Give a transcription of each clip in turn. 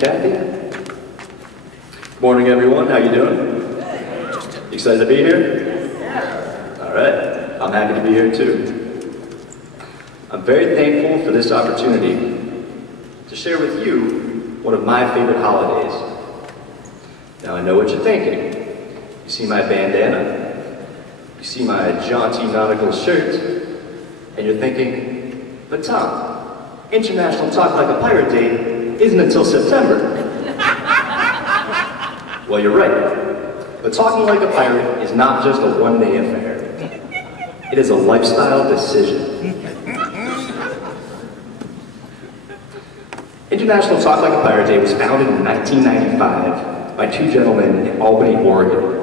Kathy. Good morning, everyone. How you doing? Excited to be here? All right. I'm happy to be here, too. I'm very thankful for this opportunity to share with you one of my favorite holidays. Now, I know what you're thinking. You see my bandana, you see my jaunty nautical shirt, and you're thinking, but Tom, International Talk Like a Pirate Day isn't until September. Well, you're right. But talking like a pirate is not just a one-day affair. It is a lifestyle decision. International Talk Like a Pirate Day was founded in 1995 by two gentlemen in Albany, Oregon.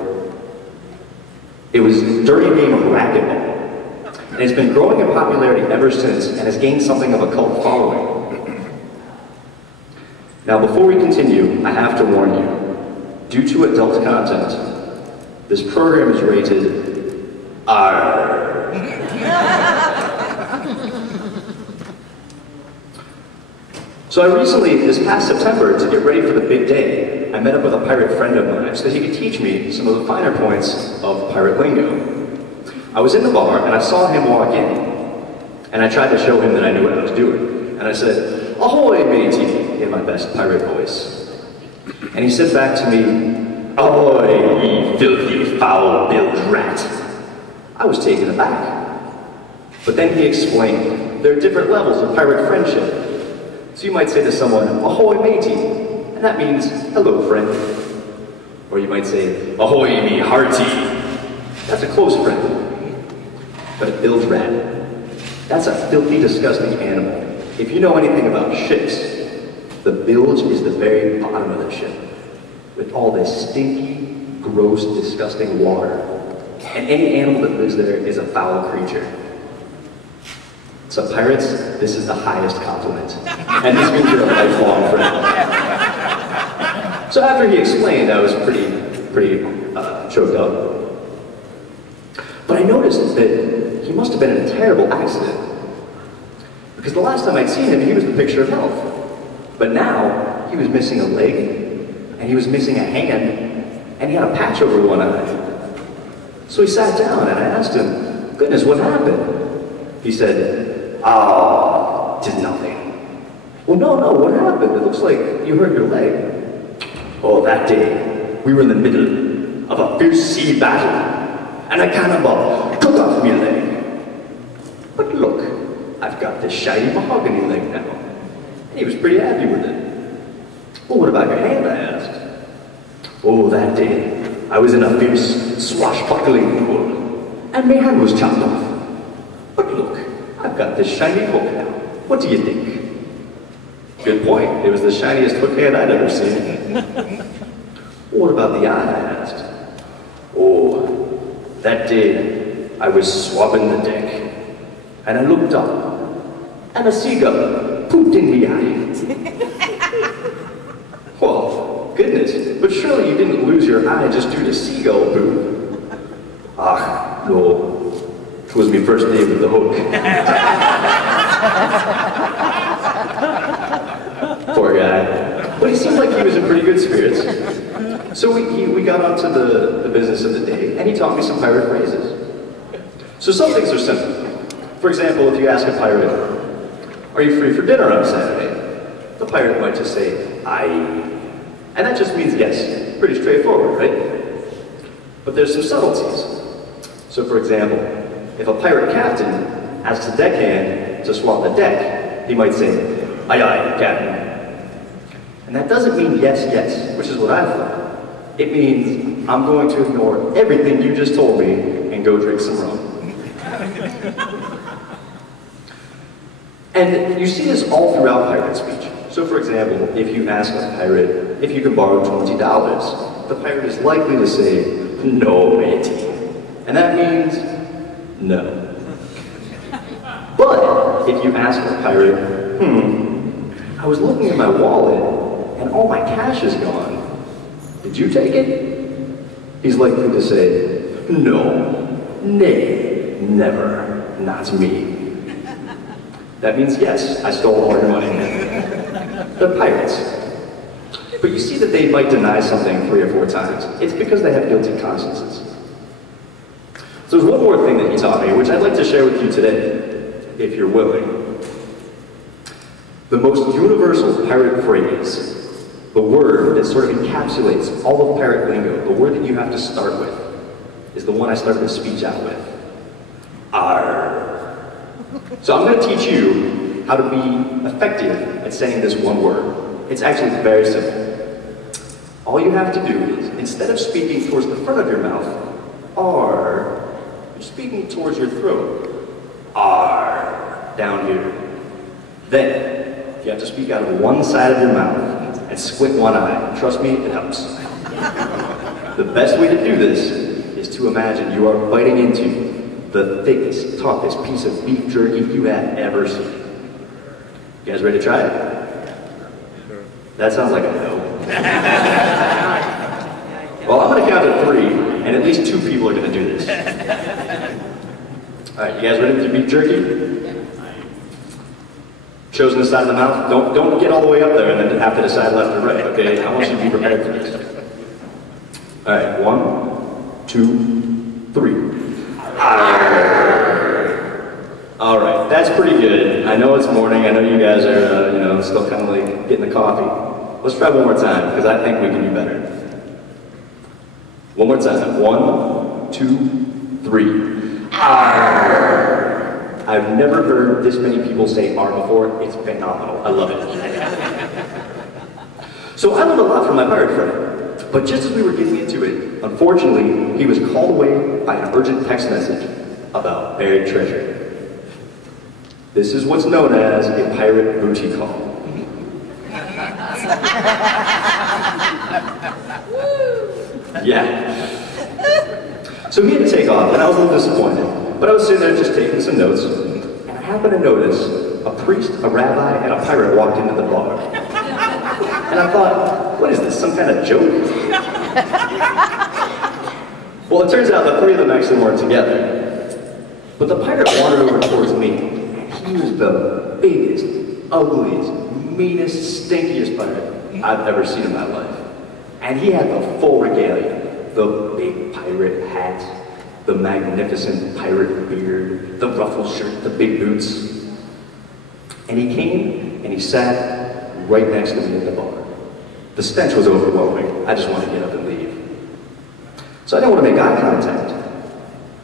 It was a dirty game of racquetball, and it's been growing in popularity ever since and has gained something of a cult following. Now, before we continue, I have to warn you, due to adult content, this program is rated R. So I recently, this past September, to get ready for the big day, I met up with a pirate friend of mine so that he could teach me some of the finer points of pirate lingo. I was in the bar and I saw him walk in, and I tried to show him that I knew what I was doing. And I said, "Ahoy, matey," in my best pirate voice. And he said back to me, "Ahoy, ye filthy, foul-billed rat." I was taken aback. But then he explained, there are different levels of pirate friendship. So you might say to someone, "Ahoy, matey," and that means, "Hello, friend." Or you might say, "Ahoy, me hearty." That's a close friend. But a bilge rat, that's a filthy, disgusting animal. If you know anything about ships, the bilge is the very bottom of the ship, with all this stinky, gross, disgusting water. And any animal that lives there is a foul creature. So pirates, this is the highest compliment. And this means you're a lifelong friend. So after he explained, I was pretty choked up. But I noticed that he must have been in a terrible accident. Because the last time I'd seen him, he was the picture of health. But now, he was missing a leg, and he was missing a hand, and he had a patch over one eye. So he sat down, and I asked him, "Goodness, what happened?" He said, "Oh, did nothing." "Well, no, what happened? It looks like you hurt your leg." "Oh, that day, we were in the middle of a fierce sea battle, and a cannonball took off my leg. But look, I've got this shiny mahogany leg now." And he was pretty happy with it. "Well, what about your hand?" I asked. "Oh, that day, I was in a fierce swashbuckling war, and my hand was chopped off. But look, I've got this shiny hook now. What do you think?" "Good point. It was the shiniest hook hand I'd ever seen." "What about the eye?" I asked. "Oh, that day I was swabbing the deck, and I looked up, and a seagull pooped in the eye." "Well, goodness, but surely you didn't lose your eye just due to seagull poop." "Ah, no. It was my first day with the hook." Poor guy. But he seemed like he was in pretty good spirits. So we got on to the business of the day, and he taught me some pirate phrases. So some things are simple. For example, if you ask a pirate, "Are you free for dinner on Saturday?" the pirate might just say, "Aye." And that just means yes. Pretty straightforward, right? But there's some subtleties. So for example, if a pirate captain asks a deckhand to swab the deck, he might say, "Aye, aye, captain." And that doesn't mean yes, yes, which is what I thought. It means I'm going to ignore everything you just told me and go drink some rum. And you see this all throughout pirate speech. So for example, if you ask a pirate if you can borrow $20, the pirate is likely to say, "No, matey." And that means no. But if you ask a pirate, "I was looking in my wallet and all my cash is gone. Did you take it?" he's likely to say, "No, nay, never, not me." That means yes, I stole all your money. They're pirates. But you see that they might deny something 3 or 4 times. It's because they have guilty consciences. So there's one more thing that he taught me, which I'd like to share with you today, if you're willing. The most universal pirate phrase, the word that sort of encapsulates all of pirate lingo, the word that you have to start with, is the one I started the speech out with. Arr. So I'm going to teach you how to be effective at saying this one word. It's actually very simple. All you have to do is, instead of speaking towards the front of your mouth, arr, you're speaking towards your throat. Arr, down here. Then, you have to speak out of one side of your mouth and squint one eye. Trust me, it helps. The best way to do this is to imagine you are biting into the thickest, toughest piece of beef jerky you have ever seen. You guys ready to try it? That sounds like a no. Well, I'm going to count to 3, and at least 2 people are going to do this. All right, you guys ready for beef jerky? Chosen the side of the mouth. Don't get all the way up there and then have to decide left or right, okay? I want you to be prepared for this. All right, 1, 2, 3. All right, that's pretty good. I know it's morning. I know you guys are, still kind of like getting the coffee. Let's try one more time, because I think we can do better. One more time. 1, 2, 3. Arr. I've never heard this many people say "ar" before. It's phenomenal. I love it. So I learned a lot from my pirate friend, but just as we were getting into it, unfortunately, he was called away by an urgent text message about buried treasure. This is what's known as a pirate booty call. Yeah. So he had to take off, and I was a little disappointed. But I was sitting there just taking some notes, and I happened to notice a priest, a rabbi, and a pirate walked into the bar. And I thought, what is this, some kind of joke? Well, it turns out the 3 of them actually weren't together. But the pirate wandered over towards me. He was the biggest, ugliest, meanest, stinkiest pirate I've ever seen in my life. And he had the full regalia, the big pirate hat, the magnificent pirate beard, the ruffled shirt, the big boots. And he came and he sat right next to me at the bar. The stench was overwhelming. I just wanted to get up and leave. So I didn't want to make eye contact,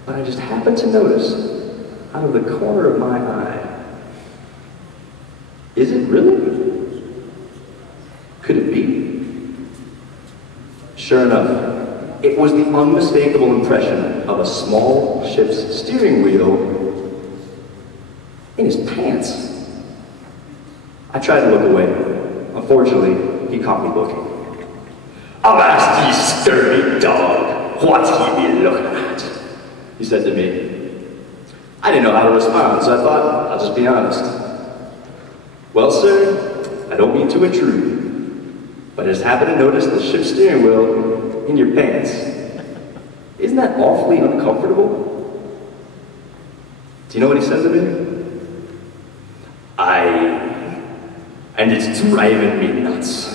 but I just happened to notice, out of the corner of my eye, is it really? Could it be? Sure enough, it was the unmistakable impression of a small ship's steering wheel in his pants. I tried to look away. Unfortunately, he caught me looking. "Avast, ye scurvy dog, what ye be looking at?" he said to me. I didn't know how to respond, so I thought, I'll just be honest. "Well, sir, I don't mean to intrude, but I just happened to notice the ship's steering wheel in your pants. Isn't that awfully uncomfortable?" Do you know what he says to me? "Aye, and it's driving me nuts."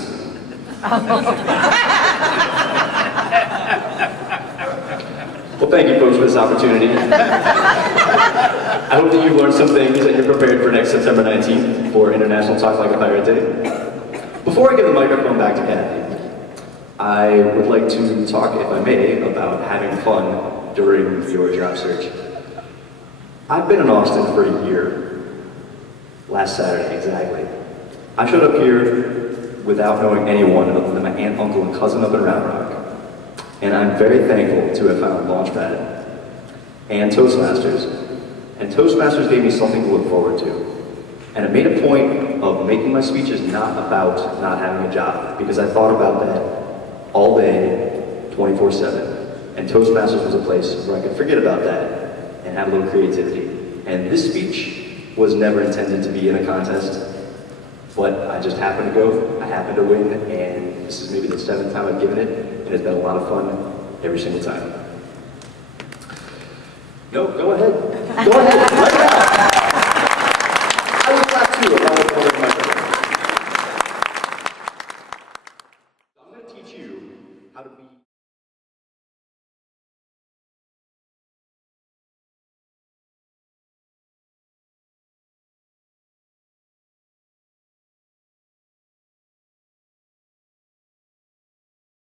Well, thank you folks for this opportunity. I hope that you learned some things and you're prepared for next September 19th for International Talk Like a Pirate Day. Before I give the microphone back to Kathy, I would like to talk, if I may, about having fun during your job search. I've been in Austin for a year. Last Saturday, exactly. I showed up here without knowing anyone other than my aunt, uncle, and cousin up in Round Rock. And I'm very thankful to have found Launchpad and Toastmasters. And Toastmasters gave me something to look forward to. And I made a point of making my speeches not about not having a job, because I thought about that all day, 24/7. And Toastmasters was a place where I could forget about that and have a little creativity. And this speech was never intended to be in a contest, but I just happened to go, I happened to win, and this is maybe the 7th time I've given it, and it's been a lot of fun every single time. No, go ahead. Go ahead.